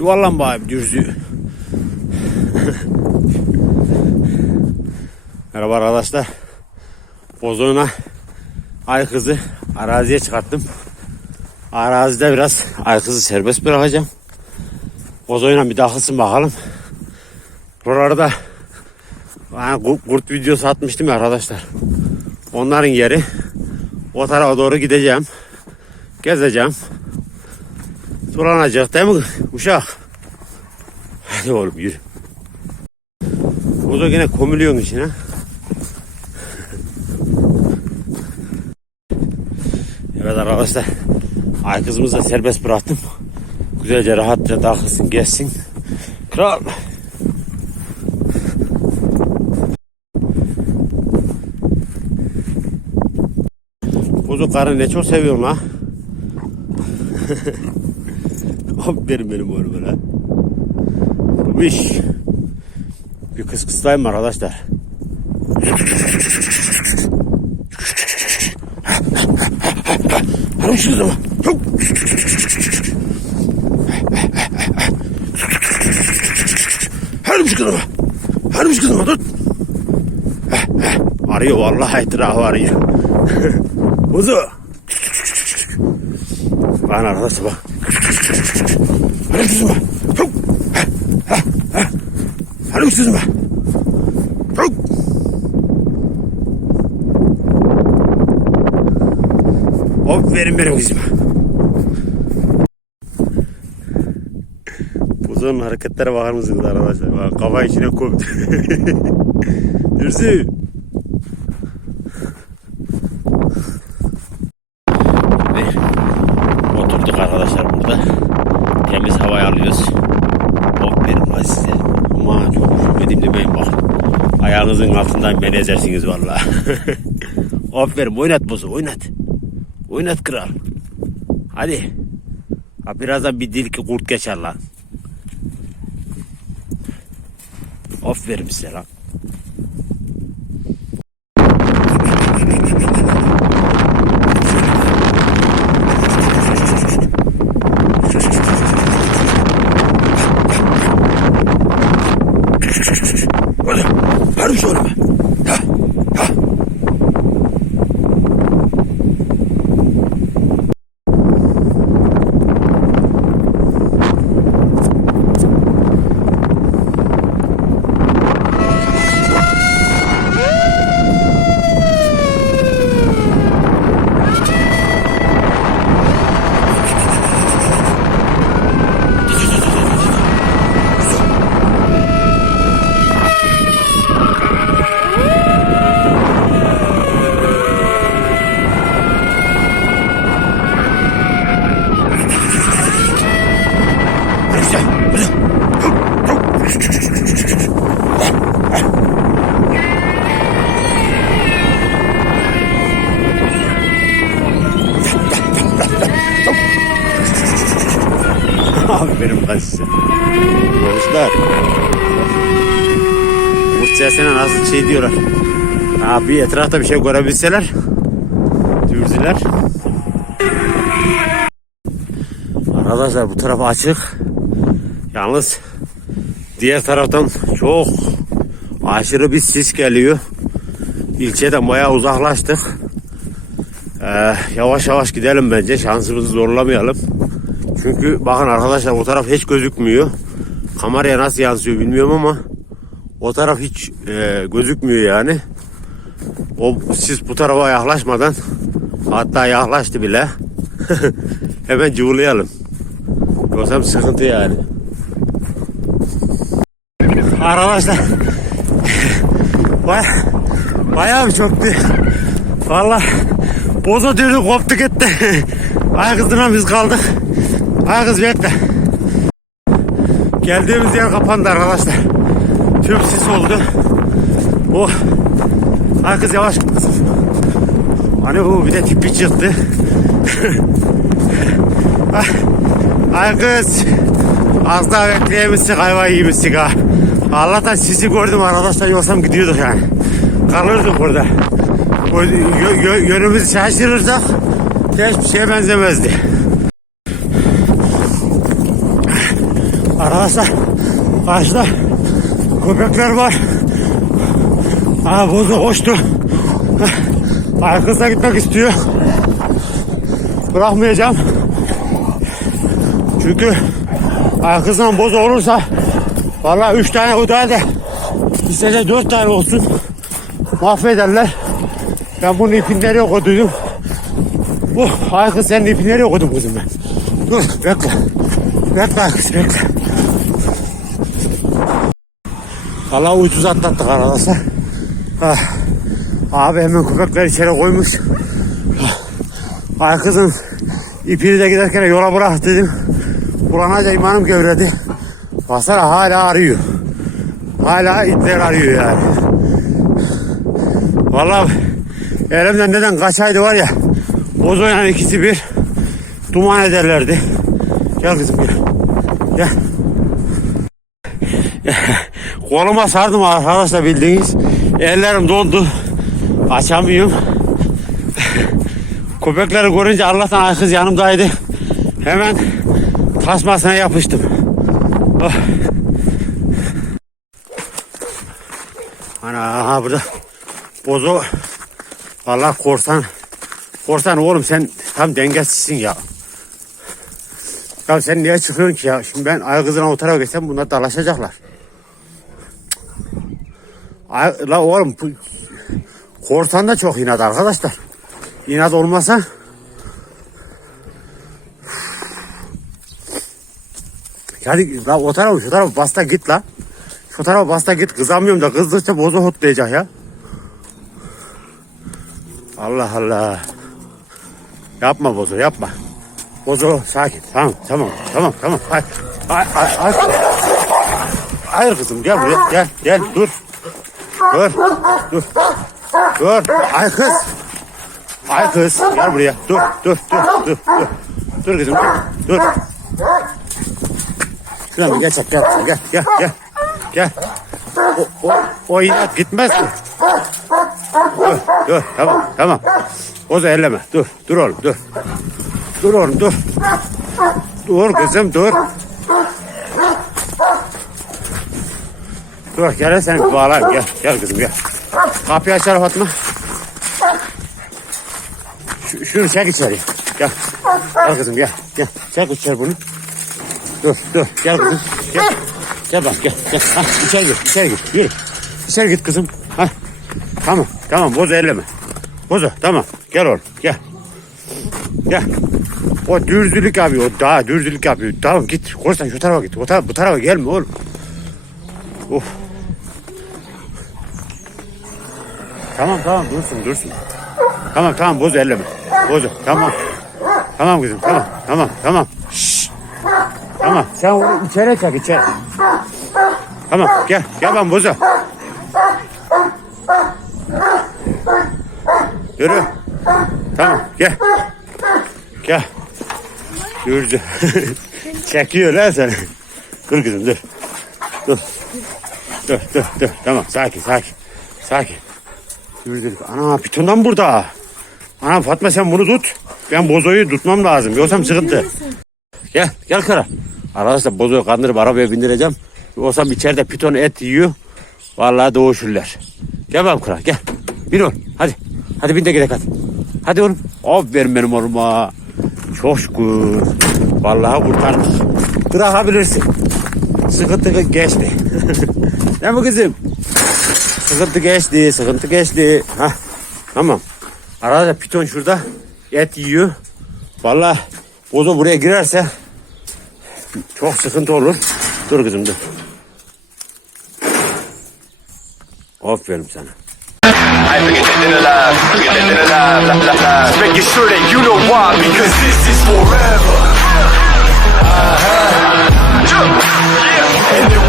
Yuvarlan bakayım dürzü. Merhaba arkadaşlar. Bozona ay kızı araziye çıkarttım. Arazide biraz ay kızı serbest bırakacağım. Bozoyla bir takılsın bakalım. Buralarda yani kurt videosu atmıştım ya arkadaşlar. Onların yeri. O tarafa doğru gideceğim. Gezeceğim. Sulanacak değil mi uşak? Hadi oğlum yürü. O da yine komülüyorsun içine. Evet arkadaşlar. Ay kızımızı da serbest bıraktım. Güzelce rahatça takılsın, gezsin. Kral. Kuzu karı ne çok seviyorum la. Aferin benim oğlum lan. Bu iş. Bir kız kıstayım arkadaşlar. Hadi şu zaman. Hadi şu kızıma. Hadi şu kızıma tut. Arıyor vallahi etrafı arıyor. Kuzu. Lan arkadaşlar bak. Hadi kızıma. Hadi kızıma. Çok. Aferin benim kızıma. Buzun hareketlere bakar mısınız arkadaşlar? Bak, kafa içine koydu. Dürsü. Oturduk arkadaşlar burada. Temiz havayı alıyoruz. Aferin lan size. Aman üşümedim demeyin bak. Ayağınızın altından beni ezersiniz valla. Aferin oynat bozu oynat. Oynat kral. Hadi. Ha birazdan bir dilki kurt geçer lan. Aferin size lan. Hadi. Hadi söyleme. Ha. Ha. Hadi sen. Hadi. Aferin lan size. Arkadaşlar. Kurt sesine nasıl şey diyorlar. Ha, bir etrafta bir şey görebilseler. Dürdüler. Arkadaşlar bu taraf açık. Yalnız diğer taraftan çok aşırı bir sis geliyor. İlçeden bayağı uzaklaştık. Ee, yavaş yavaş gidelim bence. Şansımızı zorlamayalım. Çünkü bakın arkadaşlar o taraf hiç gözükmüyor. Kameraya nasıl yansıyor bilmiyorum ama o taraf hiç e, gözükmüyor yani. O sis bu tarafa yaklaşmadan hatta yaklaştı bile. Hemen cıvılayalım. Yoksa sıkıntı yani. Arkadaşlar baya, bayağı bir çöktü. Valla boza dönü koptu gitti. Ay kızına biz kaldık. Ay kız bekle. Geldiğimiz yer kapandı arkadaşlar. Tüm sis oldu. Oh. Ay yavaş git. Hani bu bir de tipi çıktı. Ay, ay kız. Az daha bekleyemişsin hayvan yemişsin ha. Allah'tan sizi gördüm arkadaşlar yoksam gidiyorduk yani. Kalırdık burada. O yö- yönümüzü şaşırırsak hiçbir şeye benzemezdi. Arkadaşlar karşıda köpekler var. Aa bozu koştu. Arkasına gitmek istiyor. Bırakmayacağım. Çünkü arkasından bozu olursa vallahi üç tane o da istese dört tane olsun mahvederler. Ben bunun ipini nereye koydum? Bu aykız senin ipini nereye koydum kızım ben? Dur bekle. Bekle aykız bekle. Valla ucuz atlattık arkadaşlar. Ah. Abi hemen köpekler içeri koymuş. Ay kızım ipini de giderken yola bırak dedim. Bulana imanım gevredi. Basara hala arıyor. Hala itler arıyor yani. Vallahi elimden neden kaçaydı var ya. Boz oynayan ikisi bir duman ederlerdi. Gel kızım gel. Gel. Koluma sardım arkadaşlar bildiğiniz. Ellerim dondu. Açamıyorum. Köpekleri görünce Allah'tan ay kız yanımdaydı. Hemen tasmasına yapıştım. Oh. Ana aha burada bozo Allah korsan korsan oğlum sen tam dengesizsin ya. Ya sen niye çıkıyorsun ki ya? Şimdi ben ay kızına o tarafa geçsem bunlar dalaşacaklar. Ay, la oğlum bu, korsan da çok inat arkadaşlar. İnat olmasa Hadi la o tarafa şu tarafa basta git la. Şu tarafa basta git kızamıyorum da kızdıkça bozu hotlayacak ya. Allah Allah. Yapma bozu yapma. Bozu sakin. Tamam tamam tamam tamam. Hayır hayır. hayır. Hayır kızım gel buraya gel gel dur. Dur dur. Dur. Ay kız. Ay kız gel buraya. Dur dur dur dur dur. Dur kızım dur. Şuna bir geç gel gel gel gel. Gel. O, o, o inat gitmez mi? Dur, dur, tamam, tamam. O da elleme, dur, dur oğlum, dur. Dur oğlum, dur. Dur kızım, dur. Dur, gel bir bağlayayım, gel, gel kızım, gel. Kapıyı aç Fatma. Şu, şunu çek içeri, gel. Gel kızım, gel, gel. Çek içeri bunu. Dur, dur, gel kızım, gel. Gel bak, gel, gel. Ha, içeri gir, içeri gir, yürü. İçeri git kızım. Ha. Tamam, tamam, bozu elleme. Bozu, tamam. Gel oğlum, gel. Gel. O dürzülük yapıyor, o daha dürzülük yapıyor. Tamam git, korsan şu tarafa git. O tarafa, bu tarafa gelme oğlum. Of. Tamam, tamam, dursun, dursun. Tamam, tamam, bozu elleme. Bozu, tamam. Tamam kızım, tamam, tamam, tamam. Şşş. Tamam, sen onu içeri çek, içeri. Tamam, gel, gel ben bozu. Yürü. Tamam gel. Gel. Yürüdü. Çekiyor lan seni. Dur kızım dur. Dur. Dur dur dur. Tamam sakin sakin. Sakin. Yürüdü. Ana pitondan burada. Ana Fatma sen bunu tut. Ben bozoyu tutmam lazım. Yoksa sıkıntı. Gel gel kara. Arkadaşlar bozoyu kandırıp arabaya bindireceğim. Yoksa içeride piton et yiyor. Vallahi doğuşurlar. Gel bakalım kral gel. Bin ol hadi. Hadi bin de gidelim hadi. Hadi oğlum. Aferin benim oğluma. Çok şükür. Vallahi kurtardık. Bırakabilirsin. Sıkıntı geçti. Değil mi kızım? Sıkıntı geçti, sıkıntı geçti. Ha, tamam. Arada piton şurada et yiyor. Valla bozo buraya girerse çok sıkıntı olur. Dur kızım dur. Aferin sana. Making